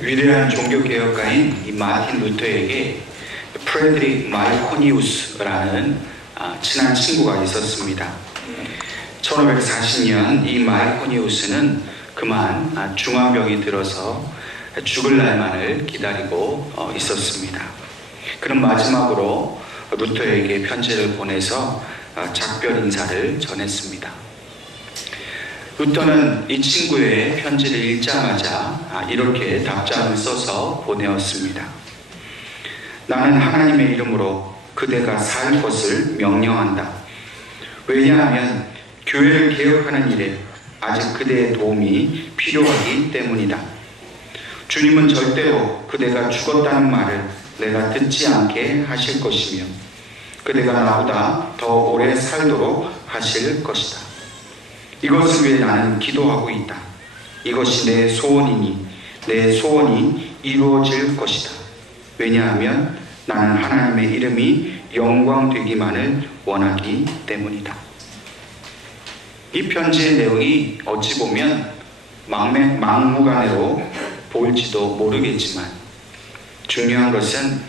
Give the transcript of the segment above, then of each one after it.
위대한 종교개혁가인 이 마틴 루터에게 프레드릭 마이코니우스라는 친한 친구가 있었습니다. 1540년 이 마이코니우스는 그만 중환병이 들어서 죽을 날만을 기다리고 있었습니다. 그는 마지막으로 루터에게 편지를 보내서 작별 인사를 전했습니다. 루터는 이 친구의 편지를 읽자마자 이렇게 답장을 써서 보내었습니다. 나는 하나님의 이름으로 그대가 살 것을 명령한다. 왜냐하면 교회를 개혁하는 일에 아직 그대의 도움이 필요하기 때문이다. 주님은 절대로 그대가 죽었다는 말을 내가 듣지 않게 하실 것이며 그대가 나보다 더 오래 살도록 하실 것이다. 이것을 위해 나는 기도하고 있다. 이것이 내 소원이니 내 소원이 이루어질 것이다. 왜냐하면 나는 하나님의 이름이 영광되기만을 원하기 때문이다. 이 편지의 내용이 어찌 보면 막무가내로 보일지도 모르겠지만 중요한 것은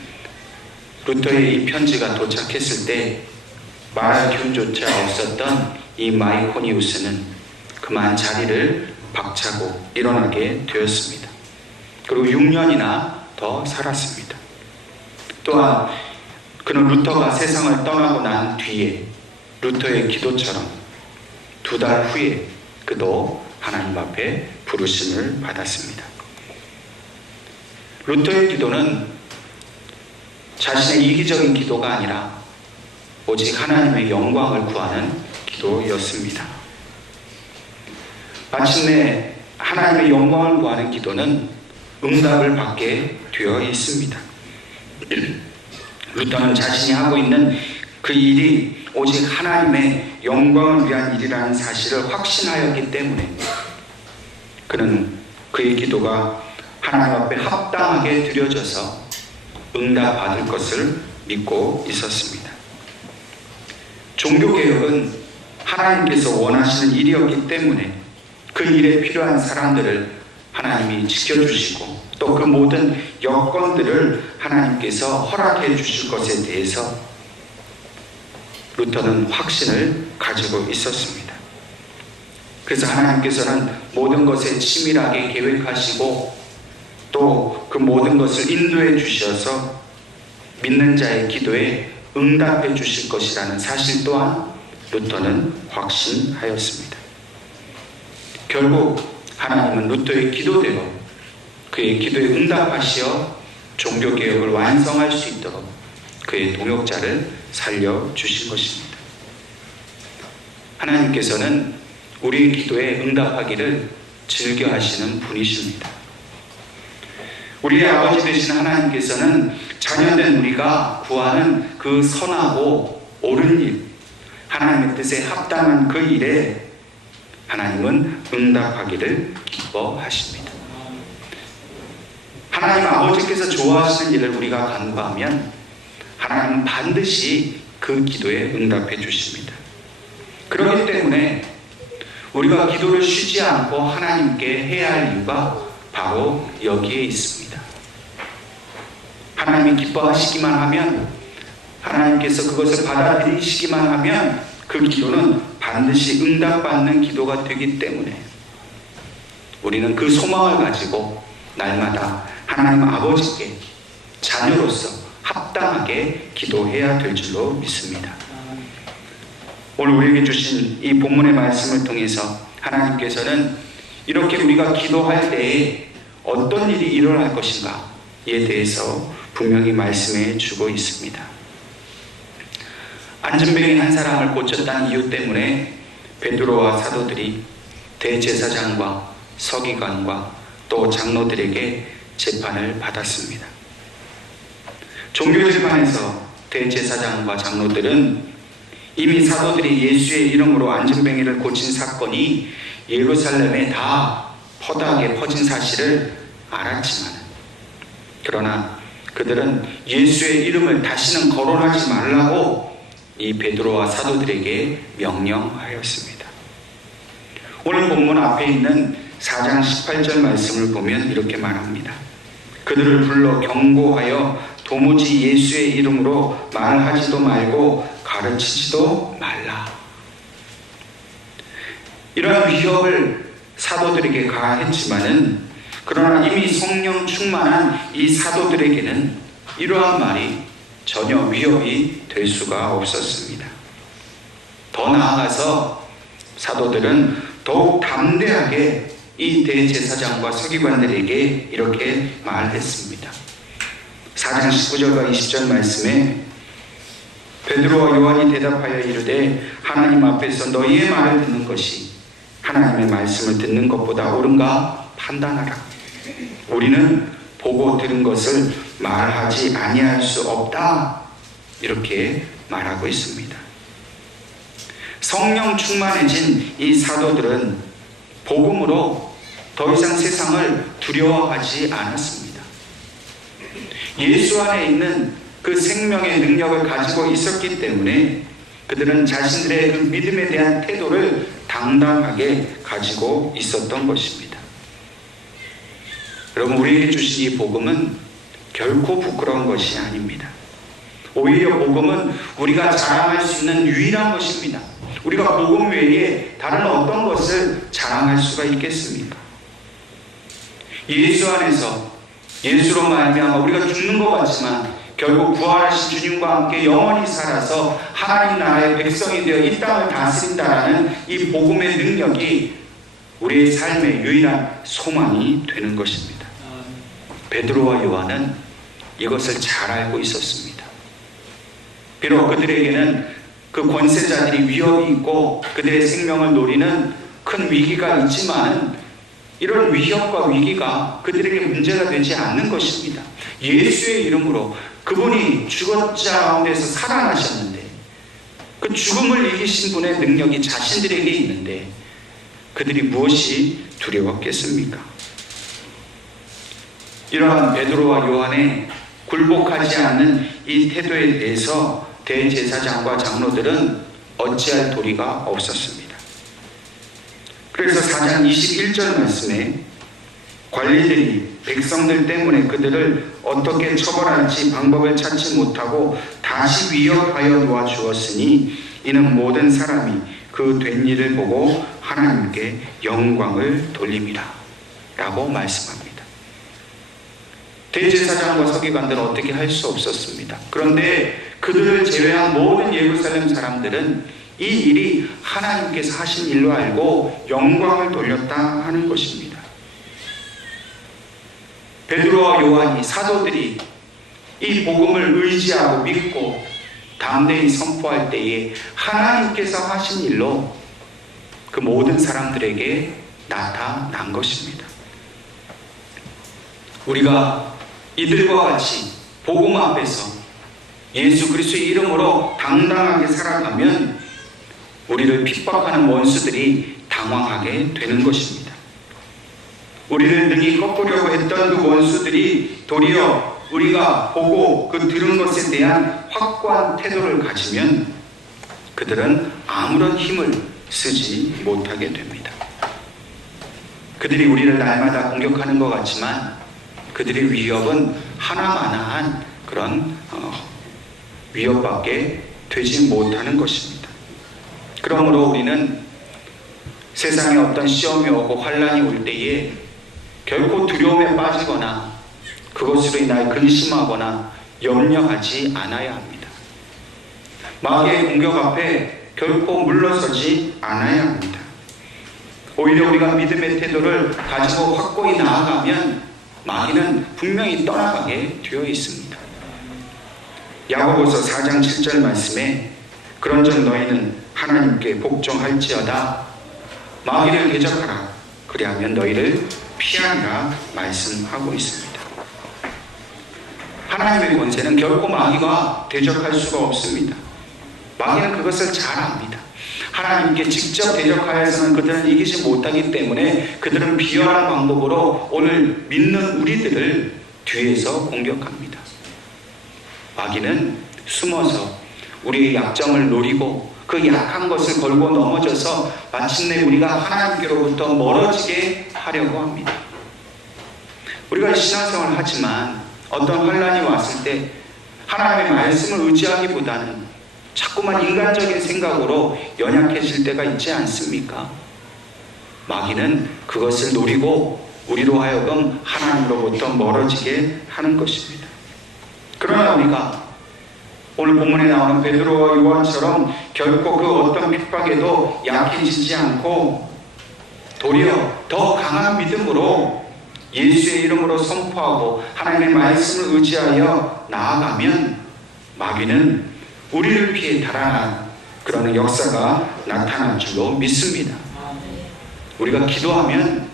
루터의 이 편지가 도착했을 때 말할 기운조차 없었던 이 마이코니우스는 그만 자리를 박차고 일어나게 되었습니다. 그리고 6년이나 더 살았습니다. 또한 그는 루터가 세상을 떠나고 난 뒤에 루터의 기도처럼 2달 후에 그도 하나님 앞에 부르심을 받았습니다. 루터의 기도는 자신의 이기적인 기도가 아니라 오직 하나님의 영광을 구하는 기도였습니다. 마침내 하나님의 영광을 구하는 기도는 응답을 받게 되어 있습니다. 루터는 자신이 하고 있는 그 일이 오직 하나님의 영광을 위한 일이라는 사실을 확신하였기 때문에 그는 그의 기도가 하나님 앞에 합당하게 드려져서 응답받을 것을 믿고 있었습니다. 종교개혁은 하나님께서 원하시는 일이었기 때문에 그 일에 필요한 사람들을 하나님이 지켜주시고 또 그 모든 여건들을 하나님께서 허락해 주실 것에 대해서 루터는 확신을 가지고 있었습니다. 그래서 하나님께서는 모든 것에 치밀하게 계획하시고 또 그 모든 것을 인도해 주셔서 믿는 자의 기도에 응답해 주실 것이라는 사실 또한 루터는 확신하였습니다. 결국 하나님은 루터의 기도대로 그의 기도에 응답하시어 종교개혁을 완성할 수 있도록 그의 동역자를 살려주신 것입니다. 하나님께서는 우리의 기도에 응답하기를 즐겨하시는 분이십니다. 우리의 아버지 되신 하나님께서는 자녀된 우리가 구하는 그 선하고 옳은 일, 하나님의 뜻에 합당한 그 일에 하나님은 응답하기를 기뻐하십니다. 하나님 아버지께서 좋아하시는 일을 우리가 간구하면 하나님은 반드시 그 기도에 응답해 주십니다. 그렇기 때문에 우리가 기도를 쉬지 않고 하나님께 해야 할 이유가 바로 여기에 있습니다. 하나님이 기뻐하시기만 하면, 하나님께서 그것을 받아들이시기만 하면 그 기도는 반드시 응답받는 기도가 되기 때문에 우리는 그 소망을 가지고 날마다 하나님 아버지께 자녀로서 합당하게 기도해야 될 줄로 믿습니다. 오늘 우리에게 주신 이 본문의 말씀을 통해서 하나님께서는 이렇게 우리가 기도할 때에 어떤 일이 일어날 것인가에 대해서 분명히 말씀해 주고 있습니다. 안진뱅이 한 사람을 고쳤다는 이유 때문에 베드로와 사도들이 대제사장과 서기관과 또 장로들에게 재판을 받았습니다. 종교재판에서 대제사장과 장로들은 이미 사도들이 예수의 이름으로 안진뱅이를 고친 사건이 예루살렘에 다 허다하게 퍼진 사실을 알았지만, 그러나 그들은 예수의 이름을 다시는 거론하지 말라고 이 베드로와 사도들에게 명령하였습니다. 오늘 본문 앞에 있는 4장 18절 말씀을 보면 이렇게 말합니다. 그들을 불러 경고하여 도무지 예수의 이름으로 말하지도 말고 가르치지도 말라. 이러한 위협을 사도들에게 가했지만은, 그러나 이미 성령 충만한 이 사도들에게는 이러한 말이 전혀 위협이 될 수가 없었습니다. 더 나아가서 사도들은 더욱 담대하게 이 대제사장과 서기관들에게 이렇게 말했습니다. 4장 19절과 20절 말씀에 베드로와 요한이 대답하여 이르되 하나님 앞에서 너희의 말을 듣는 것이 하나님의 말씀을 듣는 것보다 옳은가 판단하라. 우리는 보고 들은 것을 말하지 아니할 수 없다. 이렇게 말하고 있습니다. 성령 충만해진 이 사도들은 복음으로 더 이상 세상을 두려워하지 않았습니다. 예수 안에 있는 그 생명의 능력을 가지고 있었기 때문에 그들은 자신들의 그 믿음에 대한 태도를 당당하게 가지고 있었던 것입니다. 여러분, 우리에게 주신 이 복음은 결코 부끄러운 것이 아닙니다. 오히려 복음은 우리가 자랑할 수 있는 유일한 것입니다. 우리가 복음 외에 다른 어떤 것을 자랑할 수가 있겠습니까? 예수 안에서, 예수로 말미암아 우리가 죽는 것 같지만 결국 부활하신 주님과 함께 영원히 살아서 하나님 나라의 백성이 되어 이 땅을 다스린다라는 이 복음의 능력이 우리의 삶의 유일한 소망이 되는 것입니다. 베드로와 요한은 이것을 잘 알고 있었습니다. 비록 그들에게는 그 권세자들이 위협이 있고 그들의 생명을 노리는 큰 위기가 있지만, 이런 위협과 위기가 그들에게 문제가 되지 않는 것입니다. 예수의 이름으로 그분이 죽은 자 가운데서 살아나셨는데, 그 죽음을 이기신 분의 능력이 자신들에게 있는데 그들이 무엇이 두려웠겠습니까? 이러한 베드로와 요한의 굴복하지 않는 이 태도에 대해서 대제사장과 장로들은 어찌할 도리가 없었습니다. 그래서 4장 21절 말씀에 관리들이 백성들 때문에 그들을 어떻게 처벌할지 방법을 찾지 못하고 다시 위협하여 놓아주었으니 이는 모든 사람이 그 된 일을 보고 하나님께 영광을 돌림이라 라고 말씀합니다. 대제사장과 서기관들은 어떻게 할 수 없었습니다. 그런데 그들을 제외한 모든 예루살렘 사람들은 이 일이 하나님께서 하신 일로 알고 영광을 돌렸다 하는 것입니다. 베드로와 요한이, 사도들이 이 복음을 의지하고 믿고 담대히 선포할 때에 하나님께서 하신 일로 그 모든 사람들에게 나타난 것입니다. 우리가 이들과 같이 복음 앞에서 예수 그리스도의 이름으로 당당하게 살아가면 우리를 핍박하는 원수들이 당황하게 되는 것입니다. 우리를 능히 꺾으려고 했던 그 원수들이 도리어 우리가 보고 그 들은 것에 대한 확고한 태도를 가지면 그들은 아무런 힘을 쓰지 못하게 됩니다. 그들이 우리를 날마다 공격하는 것 같지만 그들의 위협은 하나하나한 그런 위협밖에 되지 못하는 것입니다. 그러므로 우리는 세상에 어떤 시험이 오고 환란이 올 때에 결코 두려움에 빠지거나 그것으로 인하여 근심하거나 염려하지 않아야 합니다. 마귀의 공격 앞에 결코 물러서지 않아야 합니다. 오히려 우리가 믿음의 태도를 가지고 확고히 나아가면 마귀는 분명히 떠나가게 되어 있습니다. 야고보서 4장 7절 말씀에 그런즉 너희는 하나님께 복종할지어다 마귀를 대적하라 그리하면 너희를 피하리라 말씀하고 있습니다. 하나님의 권세는 결코 마귀가 대적할 수가 없습니다. 마귀는 그것을 잘 압니다. 하나님께 직접 대적하여서는 그들은 이기지 못하기 때문에 그들은 비열한 방법으로 오늘 믿는 우리들을 뒤에서 공격합니다. 마귀는 숨어서 우리의 약점을 노리고 그 약한 것을 걸고 넘어져서 마침내 우리가 하나님께로부터 멀어지게 하려고 합니다. 우리가 신앙생활을 하지만 어떤 환란이 왔을 때 하나님의 말씀을 의지하기보다는 자꾸만 인간적인 생각으로 연약해질 때가 있지 않습니까? 마귀는 그것을 노리고 우리로 하여금 하나님으로부터 멀어지게 하는 것입니다. 그러나 우리가 오늘 본문에 나오는 베드로와 요한처럼 결코 그 어떤 핍박에도 약해지지 않고 도리어 더 강한 믿음으로 예수의 이름으로 선포하고 하나님의 말씀을 의지하여 나아가면 마귀는 우리를 피해 달아난 그런 역사가 나타날 줄로 믿습니다. 우리가 기도하면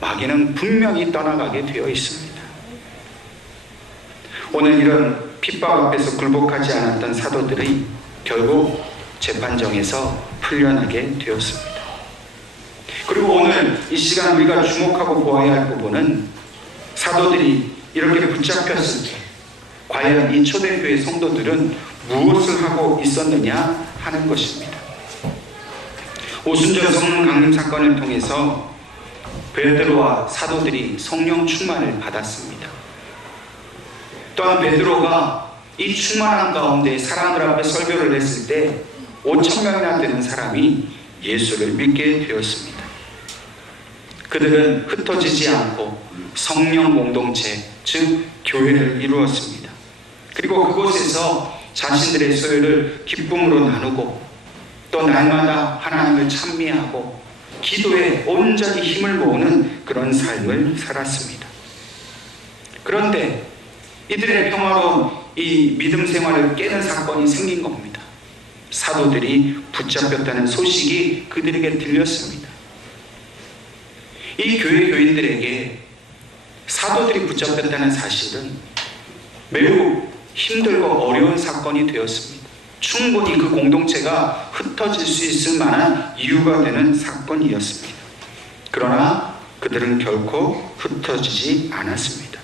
마귀는 분명히 떠나가게 되어 있습니다. 오늘 이런 핍박 앞에서 굴복하지 않았던 사도들이 결국 재판정에서 풀려나게 되었습니다. 그리고 오늘 이 시간 우리가 주목하고 보아야 할 부분은 사도들이 이렇게 붙잡혔을 때 과연 이 초대교회 성도들은 무엇을 하고 있었느냐 하는 것입니다. 오순절 성령 강림 사건을 통해서 베드로와 사도들이 성령 충만을 받았습니다. 또한 베드로가 이 충만한 가운데 사람들 앞에 설교를 했을 때 5,000명이나 되는 사람이 예수를 믿게 되었습니다. 그들은 흩어지지 않고 성령 공동체, 즉 교회를 이루었습니다. 그리고 그곳에서 자신들의 소유를 기쁨으로 나누고 또 날마다 하나님을 찬미하고 기도에 온전히 힘을 모으는 그런 삶을 살았습니다. 그런데 이들의 평화로운 이 믿음 생활을 깨는 사건이 생긴 겁니다. 사도들이 붙잡혔다는 소식이 그들에게 들렸습니다. 이 교회 교인들에게 사도들이 붙잡혔다는 사실은 매우 힘들고 어려운 사건이 되었습니다. 충분히 그 공동체가 흩어질 수 있을 만한 이유가 되는 사건이었습니다. 그러나 그들은 결코 흩어지지 않았습니다.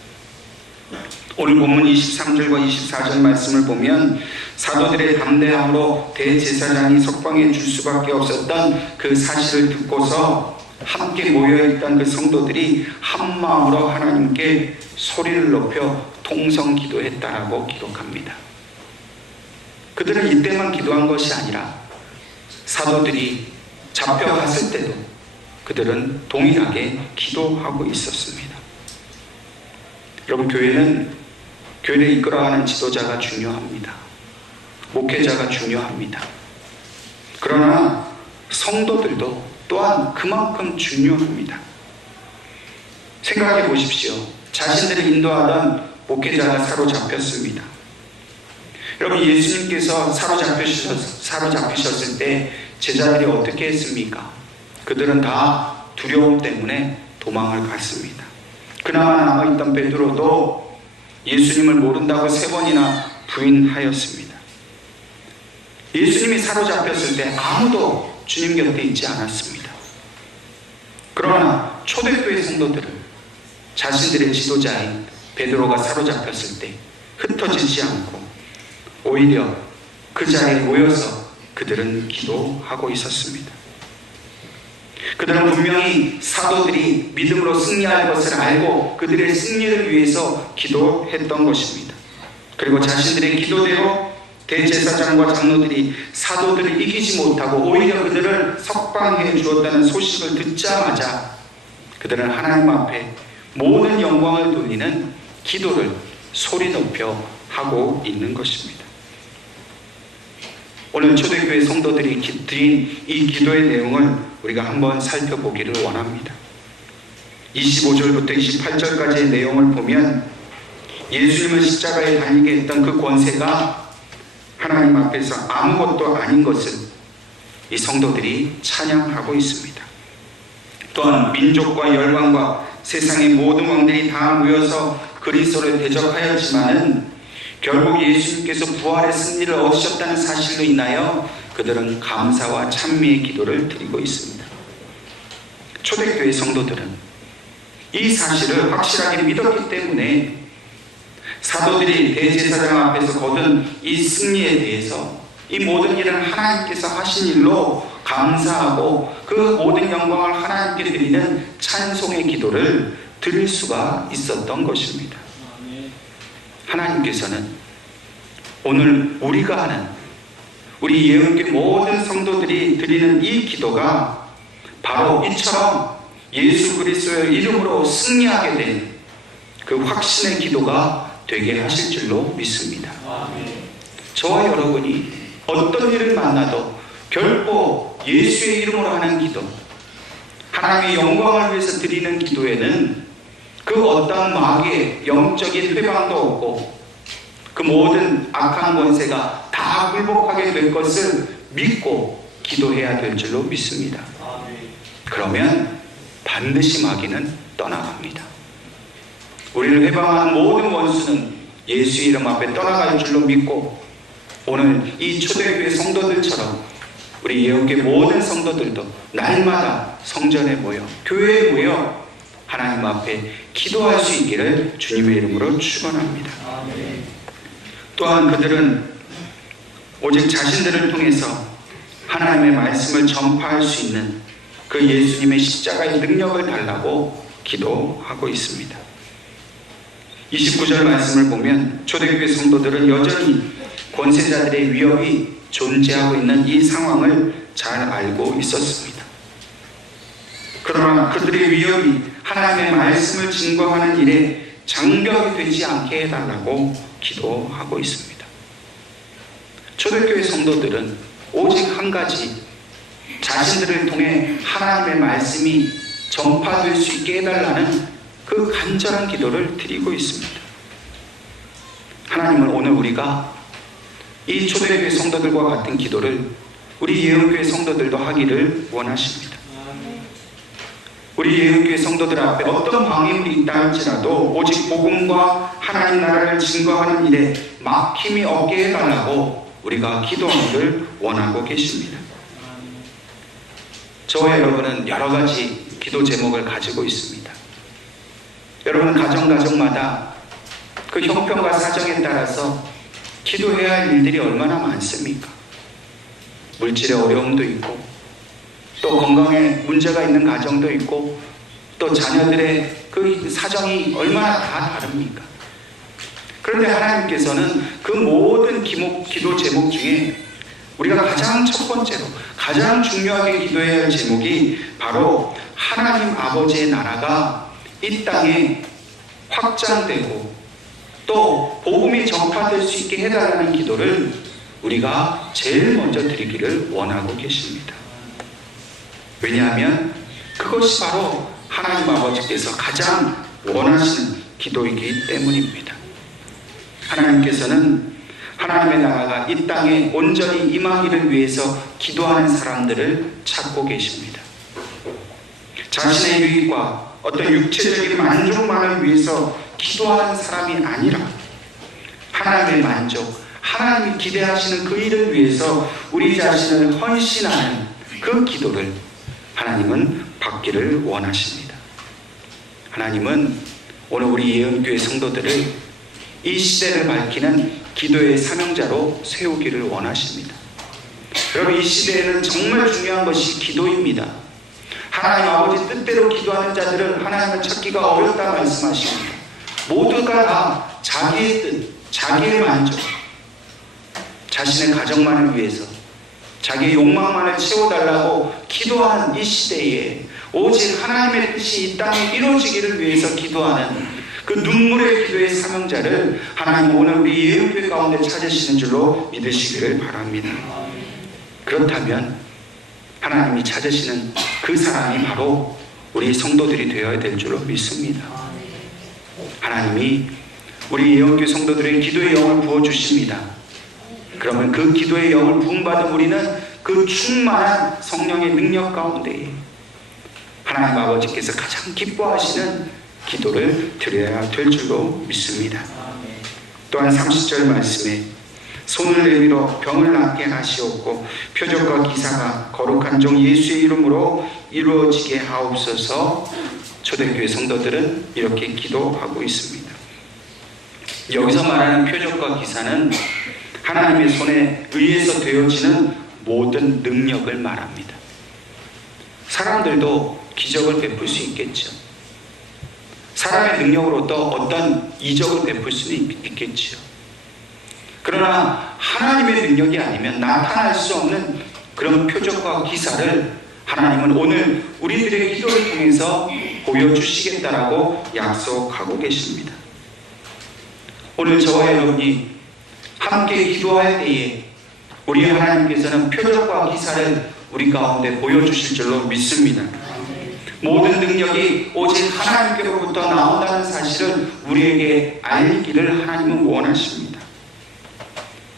오늘 본문 23절과 24절 말씀을 보면 사도들의 담대함으로 대제사장이 석방해 줄 수밖에 없었던 그 사실을 듣고서 함께 모여있던 그 성도들이 한 마음으로 하나님께 소리를 높여 통성 기도했다라고 기록합니다. 그들은 이때만 기도한 것이 아니라 사도들이 잡혀갔을 때도 그들은 동일하게 기도하고 있었습니다. 여러분, 교회를 이끌어가는 지도자가 중요합니다. 목회자가 중요합니다. 그러나 성도들도 또한 그만큼 중요합니다. 생각해 보십시오. 자신들을 인도하던 목회자가 사로잡혔습니다. 여러분, 예수님께서 사로잡히셨을 때 제자들이 어떻게 했습니까? 그들은 다 두려움 때문에 도망을 갔습니다. 그나마 남아있던 베드로도 예수님을 모른다고 3번이나 부인하였습니다. 예수님이 사로잡혔을 때 아무도 주님 곁에 있지 않았습니다. 그러나 초대교회 성도들은 자신들의 지도자인 베드로가 사로잡혔을 때 흩어지지 않고 오히려 그 자리에 모여서 그들은 기도하고 있었습니다. 그들은 분명히 사도들이 믿음으로 승리할 것을 알고 그들의 승리를 위해서 기도했던 것입니다. 그리고 자신들의 기도대로 대제사장과 장로들이 사도들을 이기지 못하고 오히려 그들을 석방해 주었다는 소식을 듣자마자 그들은 하나님 앞에 모든 영광을 돌리는 기도를 소리 높여 하고 있는 것입니다. 오늘 초대교회 성도들이 드린 이 기도의 내용을 우리가 한번 살펴보기를 원합니다. 25절부터 28절까지의 내용을 보면 예수님을 십자가에 달리게 했던 그 권세가 하나님 앞에서 아무것도 아닌 것을 이 성도들이 찬양하고 있습니다. 또한 민족과 열방과 세상의 모든 왕들이 다 모여서 그리스도를 대적하였지만은 결국 예수님께서 부활의 승리를 얻으셨다는 사실로 인하여 그들은 감사와 찬미의 기도를 드리고 있습니다. 초대교회 성도들은 이 사실을 확실하게 믿었기 때문에 사도들이 대제사장 앞에서 거둔 이 승리에 대해서 이 모든 일은 하나님께서 하신 일로 감사하고 그 모든 영광을 하나님께 드리는 찬송의 기도를 드릴 수가 있었던 것입니다. 하나님께서는 오늘 우리가 하는, 우리 예언교회 모든 성도들이 드리는 이 기도가 바로 이처럼 예수 그리스도의 이름으로 승리하게 된 그 확신의 기도가 되게 하실 줄로 믿습니다. 저와 여러분이 어떤 일을 만나도 결코 예수의 이름으로 하는 기도, 하나님의 영광을 위해서 드리는 기도에는 그 어떤 마귀의 영적인 회방도 없고 그 모든 악한 권세가 다 굴복하게 될 것을 믿고 기도해야 될 줄로 믿습니다. 그러면 반드시 마귀는 떠나갑니다. 우리를 회방한 모든 원수는 예수의 이름 앞에 떠나갈 줄로 믿고, 오늘 이 초대교회 성도들처럼 우리 예언교회 모든 성도들도 날마다 성전에 모여, 교회에 모여 하나님 앞에 기도할 수 있기를 주님의 이름으로 축원합니다. 또한 그들은 오직 자신들을 통해서 하나님의 말씀을 전파할 수 있는 그 예수님의 십자가의 능력을 달라고 기도하고 있습니다. 29절 말씀을 보면 초대교회 성도들은 여전히 권세자들의 위협이 존재하고 있는 이 상황을 잘 알고 있었습니다. 그러나 그들의 위협이 하나님의 말씀을 증거하는 일에 장벽이 되지 않게 해달라고 기도하고 있습니다. 초대교회 성도들은 오직 한 가지, 자신들을 통해 하나님의 말씀이 전파될 수 있게 해달라는 그 간절한 기도를 드리고 있습니다. 하나님은 오늘 우리가 이 초대교회 성도들과 같은 기도를 우리 예언교회 성도들도 하기를 원하십니다. 우리 예언교회 성도들 앞에 어떤 방해물이 있다 할지라도 오직 복음과 하나님 나라를 증거하는 일에 막힘이 없게 해달라고 우리가 기도하기를 원하고 계십니다. 저와 여러분은 여러 가지 기도 제목을 가지고 있습니다. 여러분 가정마다 그 형편과 사정에 따라서 기도해야 할 일들이 얼마나 많습니까? 물질의 어려움도 있고, 또 건강에 문제가 있는 가정도 있고, 또 자녀들의 그 사정이 얼마나 다 다릅니까? 그런데 하나님께서는 그 모든 기도 제목 중에 우리가 가장 첫 번째로, 가장 중요하게 기도해야 할 제목이 바로 하나님 아버지의 나라가 이 땅에 확장되고 또 복음이 전파될 수 있게 해달라는 기도를 우리가 제일 먼저 드리기를 원하고 계십니다. 왜냐하면 그것이 바로 하나님 아버지께서 가장 원하시는 기도이기 때문입니다. 하나님께서는 하나님의 나라가 이 땅에 온전히 임하기를 위해서 기도하는 사람들을 찾고 계십니다. 자신의 유익과 어떤 육체적인 만족만을 위해서 기도하는 사람이 아니라 하나님의 만족, 하나님이 기대하시는 그 일을 위해서 우리 자신을 헌신하는 그 기도를 하나님은 받기를 원하십니다. 하나님은 오늘 우리 예언교회 성도들을 이 시대를 밝히는 기도의 사명자로 세우기를 원하십니다. 여러분, 이 시대에는 정말 중요한 것이 기도입니다. 하나님 아버지 뜻대로 기도하는 자들은 하나님을 찾기가 어렵다 말씀하십니다. 모두가 다 자기의 뜻, 자기의 만족, 자신의 가정만을 위해서 자기의 욕망만을 채워달라고 기도하는 이 시대에 오직 하나님의 뜻이 이 땅에 이루어지기를 위해서 기도하는 그 눈물의 기도의 사명자를 하나님 오늘 우리 예언교회 가운데 찾으시는 줄로 믿으시기를 바랍니다. 그렇다면 하나님이 찾으시는 그 사람이 바로 우리 성도들이 되어야 될 줄로 믿습니다. 하나님이 우리 예언교회 성도들의 기도의 영을 부어주십니다. 그러면 그 기도의 영을 부음받은 우리는 그 충만한 성령의 능력 가운데에 하나님 아버지께서 가장 기뻐하시는 기도를 드려야 될 줄로 믿습니다. 또한 30절 말씀에 손을 내밀어 병을 낫게 하시옵고 표적과 기사가 거룩한 종 예수의 이름으로 이루어지게 하옵소서. 초대교회 성도들은 이렇게 기도하고 있습니다. 여기서 말하는 표적과 기사는 하나님의 손에 의해서 되어지는 모든 능력을 말합니다. 사람들도 기적을 베풀 수 있겠죠. 사람의 능력으로도 어떤 이적을 베풀 수는 있겠지요. 그러나 하나님의 능력이 아니면 나타날 수 없는 그런 표적과 기사를 하나님은 오늘 우리들의 기도를 통해서 보여주시겠다라고 약속하고 계십니다. 오늘 저와 여러분이 함께 기도할 때에 우리 하나님께서는 표적과 기사를 우리 가운데 보여주실 줄로 믿습니다. 모든 능력이 오직 하나님께로부터 나온다는 사실을 우리에게 알기를 하나님은 원하십니다.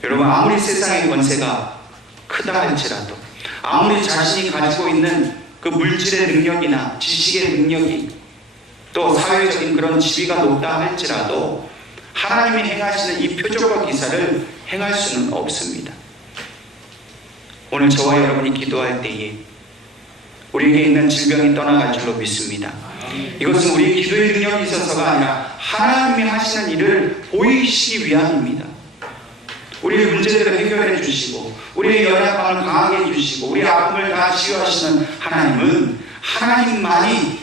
여러분, 아무리 세상의 권세가 크다 할지라도, 아무리 자신이 가지고 있는 그 물질의 능력이나 지식의 능력이 또 사회적인 그런 지위가 높다 할지라도 하나님이 행하시는 이 표적과 기사를 행할 수는 없습니다. 오늘 저와 여러분이 기도할 때에 우리에게 있는 질병이 떠나갈 줄로 믿습니다. 이것은 우리의 기도의 능력이 있어서가 아니라 하나님이 하시는 일을 보이시기 위함입니다. 우리의 문제들을 해결해 주시고 우리의 연약함을 강하게 해주시고 우리의 아픔을 다 치유하시는 하나님은 하나님만이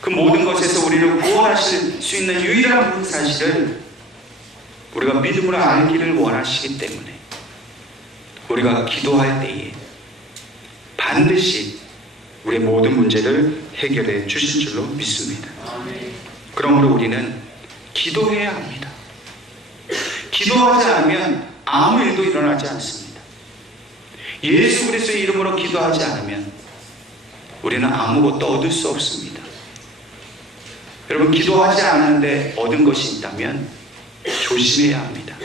그 모든 것에서 우리를 구원하실 수 있는 유일한 사실을 우리가 믿음으로 알기를 원하시기 때문에 우리가 기도할 때에 반드시 우리의 모든 문제를 해결해 주실 줄로 믿습니다. 그러므로 우리는 기도해야 합니다. 기도하지 않으면 아무 일도 일어나지 않습니다. 예수 그리스도의 이름으로 기도하지 않으면 우리는 아무것도 얻을 수 없습니다. 여러분, 기도하지 않는데 얻은 것이 있다면 조심해야 합니다.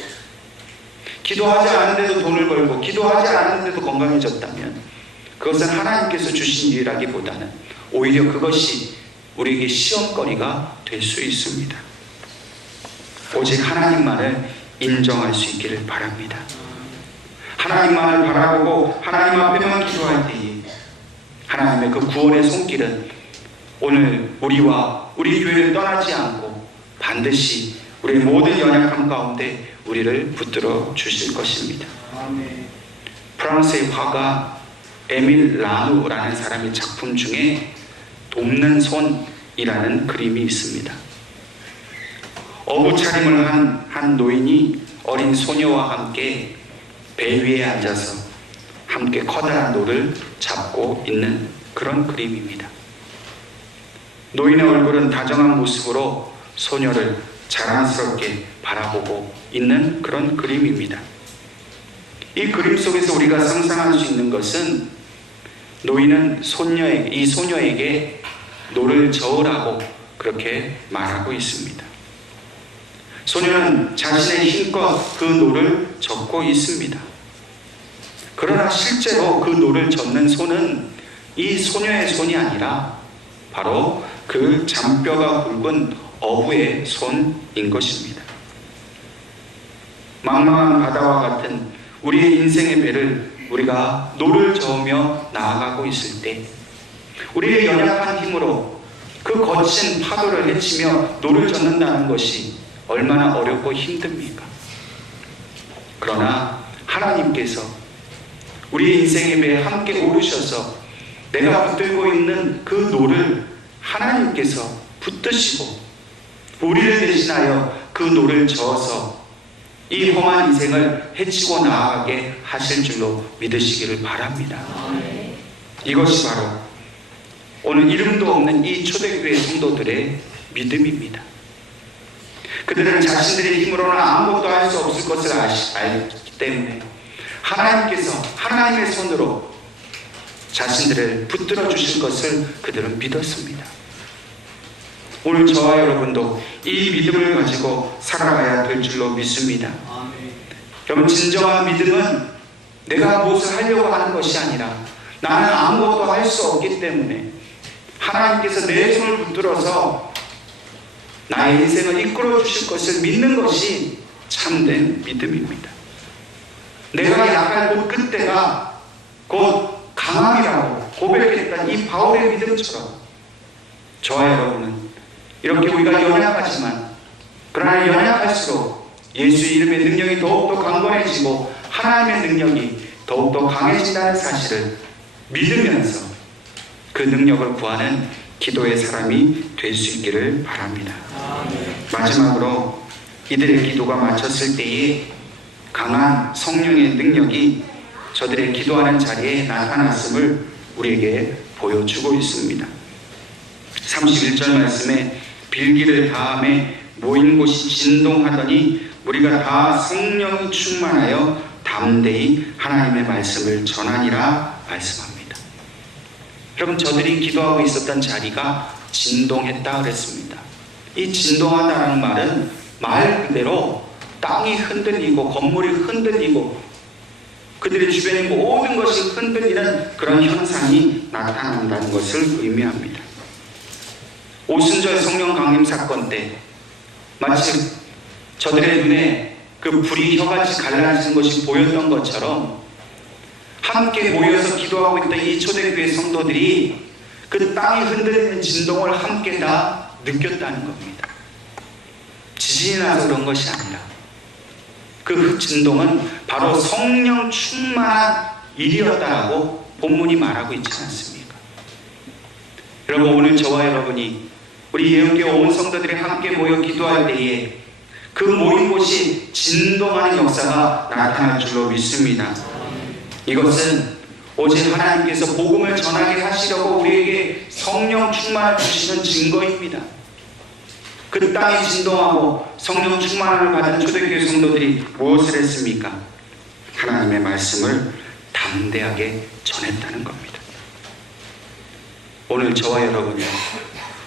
기도하지 않는데도 돈을 벌고 기도하지 않는데도 건강해졌다면 그것은 하나님께서 주신 일이라기보다는 오히려 그것이 우리에게 시험거리가 될 수 있습니다. 오직 하나님만을 인정할 수 있기를 바랍니다. 하나님만을 바라보고 하나님 앞에만 기도할 때에 하나님의 그 구원의 손길은 오늘 우리와 우리 교회를 떠나지 않고 반드시 우리의 모든 연약함 가운데 우리를 붙들어 주실 것입니다. 프랑스의 화가 에밀 라누라는 사람의 작품 중에 돕는 손이라는 그림이 있습니다. 어부차림을 한 노인이 어린 소녀와 함께 배 위에 앉아서 함께 커다란 노를 잡고 있는 그런 그림입니다. 노인의 얼굴은 다정한 모습으로 소녀를 자랑스럽게 바라보고 있는 그런 그림입니다. 이 그림 속에서 우리가 상상할 수 있는 것은 노인은 이 소녀에게 노를 저으라고 그렇게 말하고 있습니다. 소녀는 자신의 힘껏 그 노를 젓고 있습니다. 그러나 실제로 그 노를 젓는 손은 이 소녀의 손이 아니라 바로 그 잔뼈가 굵은 어부의 손인 것입니다. 망망한 바다와 같은 우리의 인생의 배를 우리가 노를 저으며 나아가고 있을 때 우리의 연약한 힘으로 그 거친 파도를 헤치며 노를 젓는다는 것이 얼마나 어렵고 힘듭니까? 그러나 하나님께서 우리 인생의 배에 함께 오르셔서 내가 붙들고 있는 그 노를 하나님께서 붙드시고 우리를 대신하여 그 노를 저어서 이 험한 인생을 헤치고 나아가게 하실 줄로 믿으시기를 바랍니다. 이것이 바로 오늘 이름도 없는 이 초대교회 성도들의 믿음입니다. 그들은 자신들의 힘으로는 아무것도 할 수 없을 것을 알기 때문에 하나님께서 하나님의 손으로 자신들을 붙들어 주실 것을 그들은 믿었습니다. 오늘 저와 여러분도 이 믿음을 가지고 살아가야 될 줄로 믿습니다. 여러분, 진정한 믿음은 내가 무엇을 하려고 하는 것이 아니라 나는 아무것도 할 수 없기 때문에 하나님께서 내 손을 붙들어서 나의 인생을 이끌어 주실 것을 믿는 것이 참된 믿음입니다. 내가 약할 곧 그때가 곧 강함이라고 고백했던 이 바울의 믿음처럼 저와 여러분은 이렇게 우리가 연약하지만 그러나 연약할수록 예수 이름의 능력이 더욱더 강건해지고 하나님의 능력이 더욱더 강해진다는 사실을 믿으면서 그 능력을 구하는 기도의 사람이 될 수 있기를 바랍니다. 마지막으로 이들의 기도가 마쳤을 때에 강한 성령의 능력이 저들의 기도하는 자리에 나타났음을 우리에게 보여주고 있습니다. 31절 말씀에 빌기를 다음에 모인 곳이 진동하더니 우리가 다 성령이 충만하여 담대히 하나님의 말씀을 전하니라 말씀합니다. 여러분, 저들이 기도하고 있었던 자리가 진동했다 그랬습니다. 이 진동하다라는 말은 말 그대로 땅이 흔들리고 건물이 흔들리고 그들의 주변의 모든 것이 흔들리는 그런 현상이 나타난다는 것을 의미합니다. 오순절 성령 강림 사건 때 마치 저들의 눈에 그 불이 혀같이 갈라지는 것이 보였던 것처럼 함께 모여서 기도하고 있던 이 초대교회 성도들이 그 땅이 흔들리는 진동을 함께 다 느꼈다는 겁니다. 지진이 나서 그런 것이 아니라 그 진동은 바로 성령 충만한 일이었다라고 본문이 말하고 있지 않습니까? 여러분, 오늘 저와 여러분이 우리 예언교회 온 성도들이 함께 모여 기도할 때에 그 모인 곳이 진동하는 역사가 나타날 줄로 믿습니다. 이것은 오직 하나님께서 복음을 전하게 하시려고 우리에게 성령 충만을 주시는 증거입니다. 그 땅이 진동하고 성령 충만을 받은 초대교회 성도들이 무엇을 했습니까? 하나님의 말씀을 담대하게 전했다는 겁니다. 오늘 저와 여러분이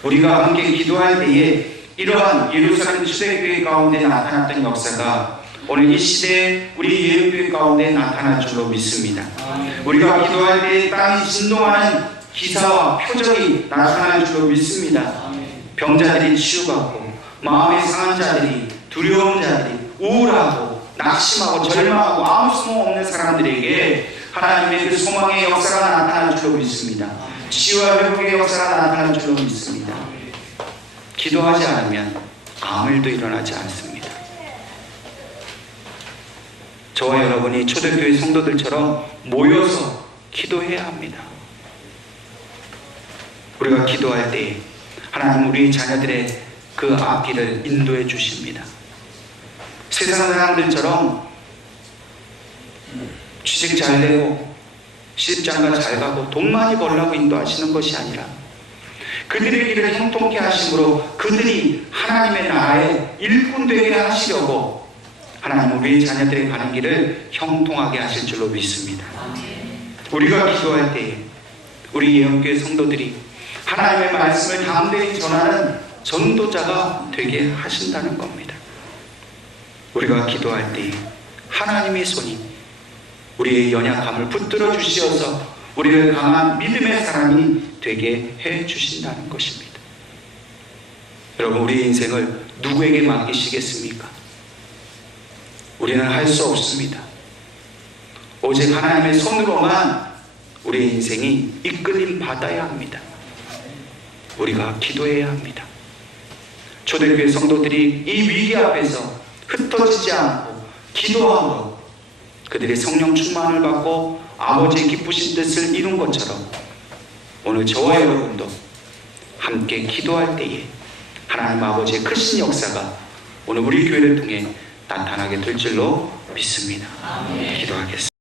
우리가 함께 기도할 때에 이러한 예루살렘 초대교회 가운데 나타났던 역사가 오늘 이 시대에 우리 예루교회 가운데 나타날 줄로 믿습니다. 우리가 기도할 때 땅이 진동하는 기사와 표적이 나타날 줄로 믿습니다. 병자들이 치유받고 마음이 상한 자들이, 두려운 자들이, 우울하고 낙심하고 절망하고 아무 소망 없는 사람들에게 하나님의 그 소망의 역사가 나타날 줄로 믿습니다. 치유와 회복의 역사가 나타날 줄로 믿습니다. 기도하지 않으면 아무 일도 일어나지 않습니다. 저와 여러분이 초대교회 성도들처럼 모여서 기도해야 합니다. 우리가 기도할 때 하나님 우리 자녀들의 그 앞길을 인도해 주십니다. 세상 사람들처럼 취직 잘 되고 시집장가 잘 가고 돈 많이 벌려고 인도하시는 것이 아니라 그들의 길을 형통케 하심으로 그들이 하나님의 나라의 일꾼 되게 하시려고 하나님 우리 자녀들의 가는 길을 형통하게 하실 줄로 믿습니다. 우리가 기도할 때 우리 예언교회 성도들이 하나님의 말씀을 담대히 전하는 전도자가 되게 하신다는 겁니다. 우리가 기도할 때 하나님의 손이 우리의 연약함을 붙들어 주시어서 우리를 강한 믿음의 사람이 되게 해 주신다는 것입니다. 여러분, 우리의 인생을 누구에게 맡기시겠습니까? 우리는 할 수 없습니다. 오직 하나님의 손으로만 우리의 인생이 이끌림 받아야 합니다. 우리가 기도해야 합니다. 초대교회 성도들이 이 위기 앞에서 흩어지지 않고 기도함으로 그들이 성령 충만을 받고 아버지의 기쁘신 뜻을 이룬 것처럼 오늘 저와 여러분도 함께 기도할 때에 하나님 아버지의 크신 역사가 오늘 우리 교회를 통해 나타나게 될 줄로 믿습니다. 기도하겠습니다.